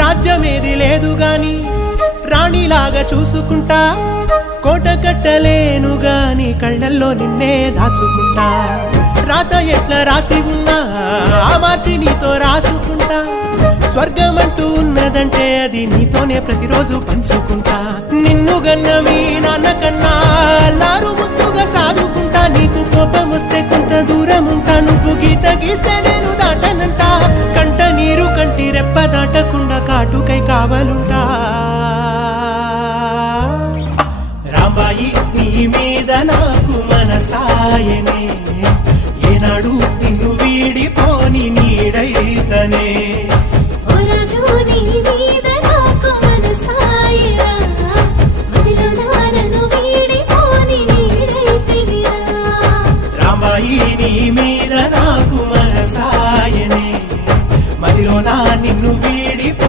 రాజ్యమేది లేదు గాని రాణిలాగా చూసుకుంటా, కోట కట్టలేను గాని కళ్ళల్లో నిన్నే దాచుకుంటా. రాత ఎట్లా రాసి ఉన్నా ఆ మార్చి నీతో రాసుకుంటా. స్వర్గమంటూ ఉన్నదంటే అది నీతోనే ప్రతిరోజు పంచుకుంటా. నిన్ను గన్న మీ నాన్న కన్నా లారు ముద్దుగా సాదుకుంటా. నీకు కోపం వస్తే కొంత దూరం ఉంటా, నువ్వు గీత గీస్తే నేను దాటనంట. కంట నీరు కంటి రెప్ప దాటకుండా కాటుకై కావలుంటా. రాంబాయి నీ మీద నాకు మనసాయనే, ఏనాడు నిన్ను వీడిపోని నీడైతనే. ఓ రాజు నీ మీద